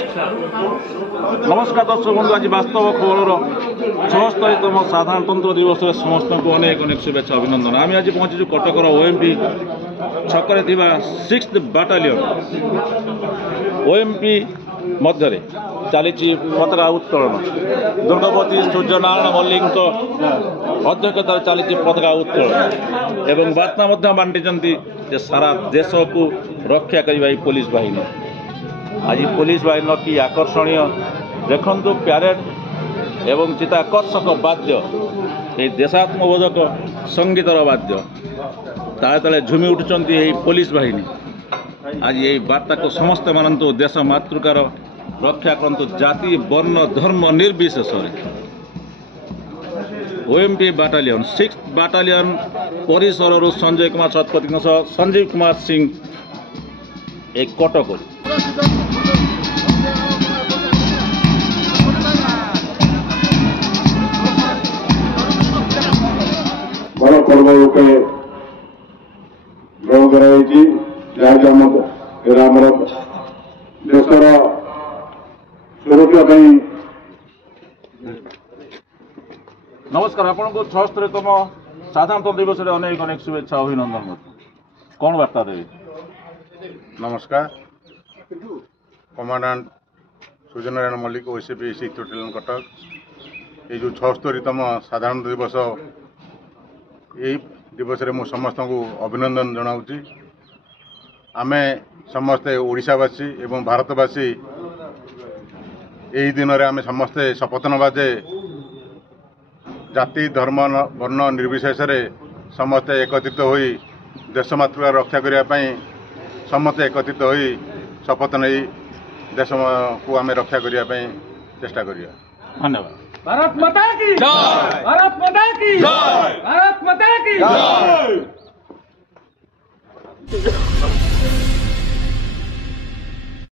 नमस्कार दर्शक बंधु, आज वास्तव खबर 76तम साधारणतंत्र दिवस समस्त को अनेक अनेक शुभेच्छा अभिनंदन। आम आज पहुंचु कटकर ओएमपी छकरे 6th बाटालियन ओएमपी मध्य चली पताका उत्तोलन। दुर्गापति सूर्यनारायण मल्लिक अध्यक्षता चली पताका उत्तोलन एवं वार्ता बांटी सारा देश को रक्षा करने पुलिस बाहिनी। आज पुलिस बाहिनी की आकर्षणीय देखु प्यारेड एवं चित्ताकर्षक वाद्य ये देशात्मबोधक संगीतर वाद्य ताले ताले झुमी उठुंट पुलिस बाहिनी। आज यही वार्ता को समस्त मानतु देश मातृकार रक्षा करतु जाति वर्ण धर्म निर्विशेष। ओएमपी बाटालियन 6th बाटालियन परिसर संजय कुमार शतपथी संजीव कुमार सिंह एक कटक। बड़ पर्व रूपे ग्रहण कराई जहाँकि देशर सुरक्षा। नमस्कार, आपन को 76तम साधारणतंत्र दिवस अनेक अनेक शुभेच्छा अभिनंदन। कौन वार्ता देवे? नमस्कार, commandant Suryanarayan Mallik OCP 6th battalion Cuttack. ये जो 76तम साधारण दिवस यही दिवस मु समस्त को अभिनंदन जनाऊँगी। आमे समस्ते ओडिशावासी एवं भारतवासी यही दिन में आमे समस्ते शपथ नवा जे जाति धर्म वर्ण निर्विशेष समस्ते एकत्रित होई देश मातृका रक्षा करने समस्ते एकत्रित होई शपथ नहीं देश को आमे रक्षा करने चेष्टा करिया। धन्यवाद। भारत माता की जय। भारत माता की जय। भारत माता की जय।